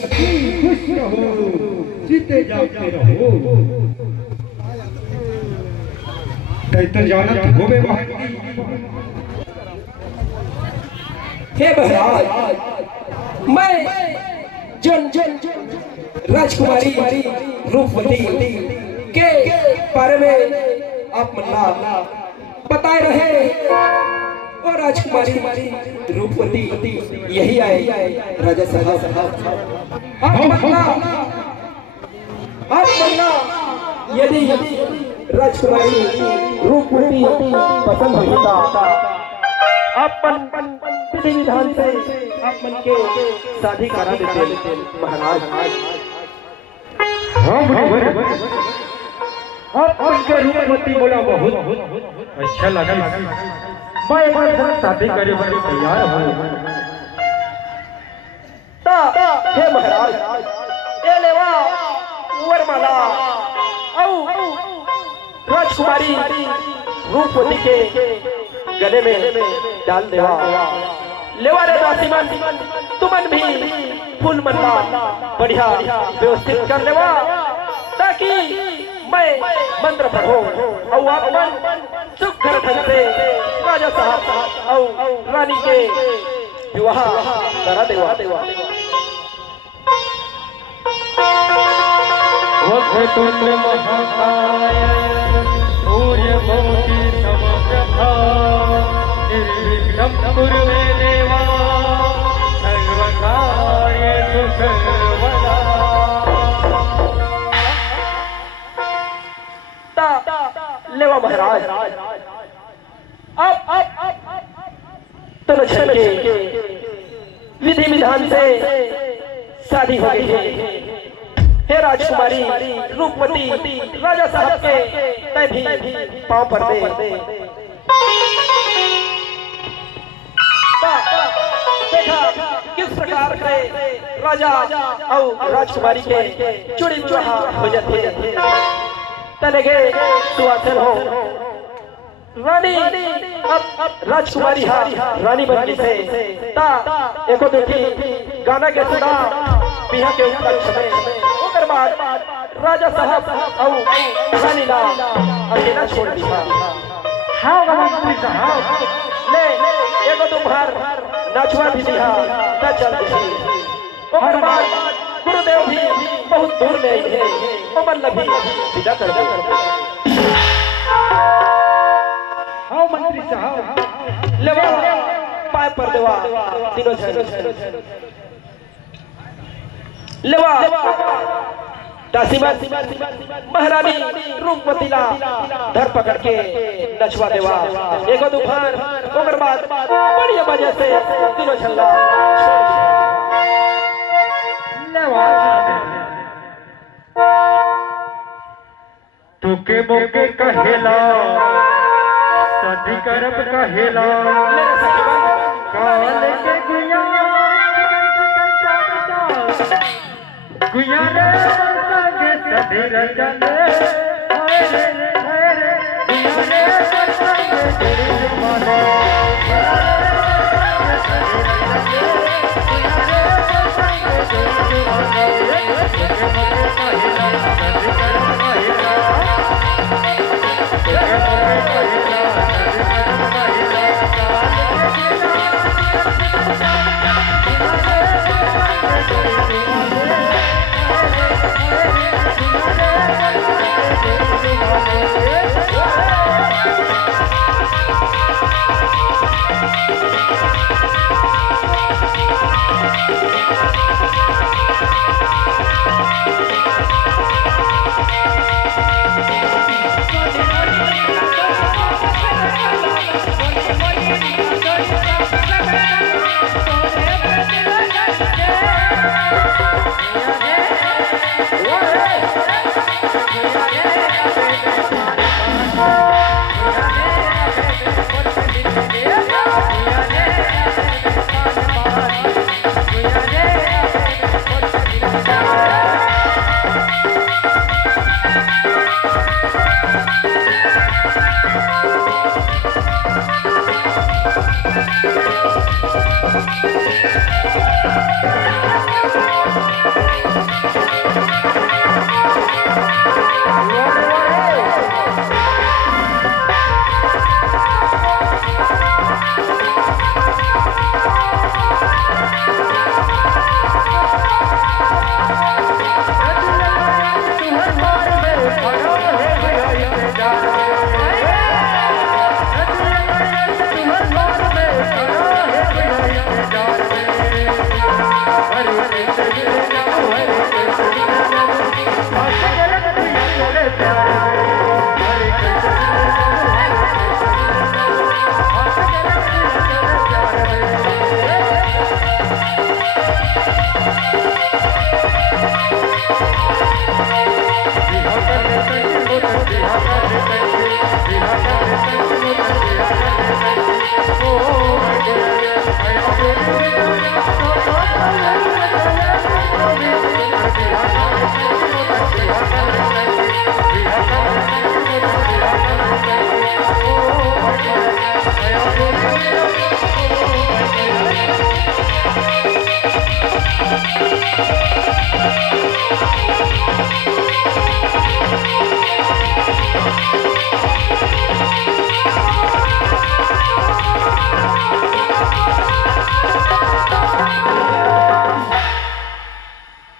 सुखी खुश रहो, जीते जाते रहो। तैतर जानत होवे हे महाराज, मैं जन राजकुमारी रूपवती के बारे में आप मन्ना बताए रहे और राजकुमारी रूपवती यही आए राजा साहब। आप मन्ना यदि राजकुमारी रूपवती पसंद होता अपन विधि विधान से आप मन के शादी करा देते महाराज। आप उनके रूपवती बोला बहुत अच्छा लगा। मैं एक शादी करे वाले तैयार हूँ। हे महाराज, ए लेवा वरमाला औ राजकुमारी रूपवती के गले में डाल देवा। लेवा रे दासीमन, तुमन भी फूल मल्ला बढ़िया व्यवस्थित कर लेवा, ताकि मैं मंत्र पढ़ो और आप सुख घर ढंग से राजा साहब और रानी के विवाह करा देवा। वक्रतुंड महाकाय सूर्यकोटि समप्रभा निर्विघ्नं कुरु मे देवा सर्वकार्येषु सर्वदा। लेवा महाराज, आप दोनों जन के विधि विधान से शादी हो गई है। हे राजकुमारी रूपवती, राजा साहब के तय भी पांव पर दे। देखा किस प्रकार से राजा और राजकुमारी के चुड़ी चुड़ा हो जाते तले गए सुवासन हो। रानी अब राजकुमारी रानी बन गई थे। एको देखी गाना के सुना बिहा के उपलक्ष्य में उधर बाद राजा साहब और रानी ला अकेला छोड़ दिया। हाँ मंत्री साहब, ले एको तुम्हार नाचवा भी दिया न चल रही। उधर बाद गुरुदेव भी बहुत दूर ले आई है, मतलब भी विदा कर दो। हाँ मंत्री साहब, लेवा पाए पर देवा तीनों जन लेवा दासीमन महारानी रूपवती ला धर पकड़ के नचवा देवा। एगो तूफान ओकर बाद बढ़िया वजह से तीनों झल्ला तुके मोके कहेला शादी करब कहेला काल के गुया गुया रे संगे सधे रचन हाय रे गुया रे संगे तेरे मानो Yeah.